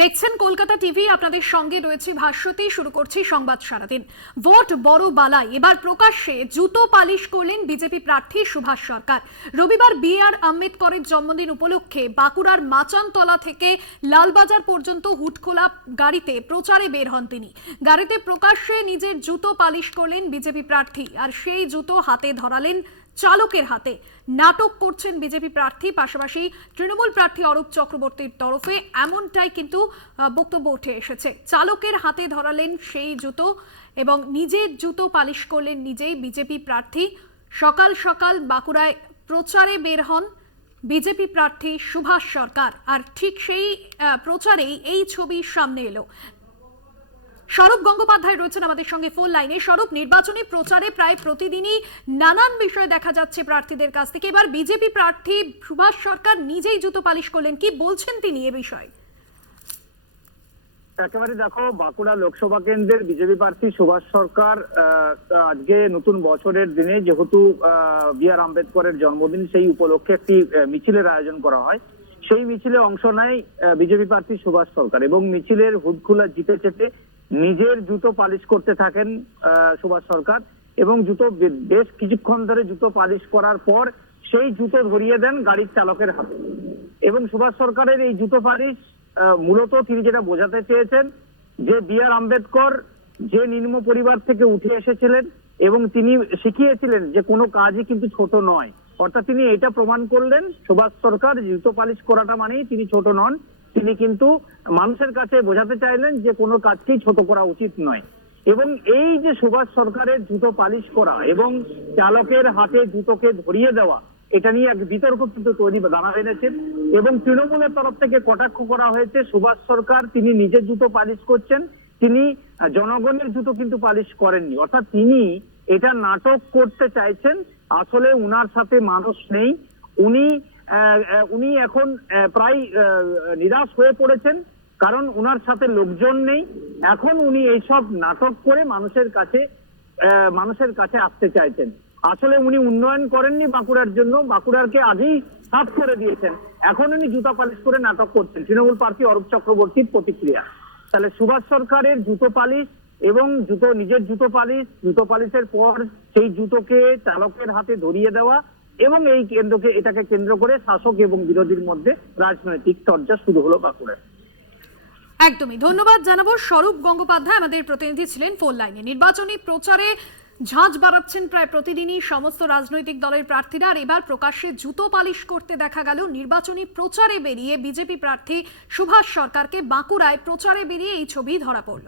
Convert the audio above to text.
দেখছেন কলকাতা টিভি, আপনাদের সঙ্গে রয়েছে ভাস্বতী। শুরু করছি সংবাদ সারাদিন। ভোট বড় বালাই, এবার প্রকাশ্যে জুতো পালিশ করলেন বিজেপি প্রার্থী সুভাষ সরকার। রবিবার বি.আর. আম্বেদকরের জন্মদিন উপলক্ষে বাঁকুড়ার মাচানতলা থেকে লালবাজার পর্যন্ত হুডখোলা গাড়িতে প্রচারে বের হন তিনি। গাড়িতে প্রকাশ্যে নিজের জুতো পালিশ করলেন বিজেপি প্রার্থী, আর সেই জুতো হাতে ধরালেন চালকের হাতে। নাটক করছেন বিজেপি প্রার্থী, পাশাপাশি তৃণমূল প্রার্থী অরূপ চক্রবর্তীর তরফে এমনটাই কিন্তু বক্তব্য উঠে এসেছে। চালকের হাতে ধরালেন সেই জুতো এবং নিজের জুতো পালিশ করলেন নিজেই বিজেপি প্রার্থী। সকাল সকাল বাঁকুড়ায় প্রচারে বের হন বিজেপি প্রার্থী সুভাষ সরকার, আর ঠিক সেই প্রচারেই এই ছবি সামনে এলো। স্বরূপ গঙ্গোপাধ্যায় রয়েছেন আমাদের সঙ্গে ফোন লাইনে। স্বরূপ, নির্বাচনী প্রচারে প্রায় প্রতিদিনই নানান বিষয় দেখা যাচ্ছে প্রার্থীদের কাছ থেকে। এবার বিজেপি প্রার্থী সুভাষ সরকার নিজেই জুতো পালিশ করলেন, কি বলছেন তিনি এ বিষয়ে? একেবারে দেখো, বাঁকুড়া লোকসভা কেন্দ্রের বিজেপি প্রার্থী সুভাষ সরকার আজকে নতুন বছরের দিনে, যেহেতু বি.আর. আম্বেদকরের জন্মদিন, সেই উপলক্ষে একটি মিছিলের আয়োজন করা হয়। সেই মিছিলে অংশ নেয় বিজেপি প্রার্থী সুভাষ সরকার এবং মিছিলের হুডখোলা জিতে চেপে নিজের জুতো পালিশ করতে থাকেন সুভাষ সরকার, এবং জুতো বেশ কিছুক্ষণ ধরে জুতো পালিশ করার পর সেই জুতো ধরিয়ে দেন গাড়ির চালকের হাতে। এবং সুভাষ সরকারের এই জুতো পালিশ মূলত তিনি যেটা বোঝাতে চেয়েছেন যে বি.আর. আম্বেদকর যে নিম্ন পরিবার থেকে উঠে এসেছিলেন এবং তিনি শিখিয়েছিলেন যে কোনো কাজই কিন্তু ছোট নয়। অর্থাৎ তিনি এটা প্রমাণ করলেন, সুভাষ সরকার জুতো পালিশ করাটা মানেই তিনি ছোট নন। তিনি কিন্তু মানুষের কাছে বোঝাতে চাইলেন যে কোনো কাজকেই ছোট করা উচিত নয়। এবং এই যে সুভাষ সরকারের জুতো পালিশ করা এবং চালকের হাতে জুতোকে ধরিয়ে দেওয়া, এটা নিয়ে এক বিতর্ক কিন্তু দানা বেঁধেছে এবং তৃণমূলের তরফ থেকে কটাক্ষ করা হয়েছে সুভাষ সরকার তিনি নিজের জুতো পালিশ করছেন, তিনি জনগণের জুতো কিন্তু পালিশ করেননি। অর্থাৎ তিনি এটা নাটক করতে চাইছেন। আসলে উনার সাথে মানুষ নেই, উনি এখন প্রায় নিরাশ হয়ে পড়েছেন, কারণ উনার সাথে লোকজন নেই। এখন উনি এইসব নাটক করে মানুষের কাছে আসতে চাইছেন। আসলে উনি উন্নয়ন করেননি বাঁকুড়ার জন্য, বাঁকুড়াকে আগেই সাফ করে দিয়েছেন। এখন উনি জুতা পালিশ করে নাটক করছেন। তৃণমূল প্রার্থী অরূপ চক্রবর্তীর প্রতিক্রিয়া। তাহলে সুভাষ সরকারের জুতো পালিশ এবং নিজের জুতো পালিশের পর সেই জুতোকে চালকের হাতে ধরিয়ে দেওয়া, এবং এটাকে কেন্দ্র করে শাসক এবং বিরোধীর মধ্যে রাজনৈতিক চর্চা শুরু হলো বাঁকুড়ায়। একদমই ধন্যবাদ জানাবো। স্বরূপ গঙ্গোপাধ্যায় আমাদের প্রতিনিধি ছিলেন ফোন লাইনে। নির্বাচনী প্রচারে ঝাঁঝ বাড়াচ্ছেন প্রায় প্রতিদিনই সমস্ত রাজনৈতিক দলের প্রার্থীরা, আর এবার প্রকাশ্যে জুতো পালিশ করতে দেখা গেল নির্বাচনী প্রচারে বেরিয়ে বিজেপি প্রার্থী সুভাষ সরকারকে। বাঁকুড়ায় প্রচারে বেরিয়ে এই ছবি ধরা পড়ল।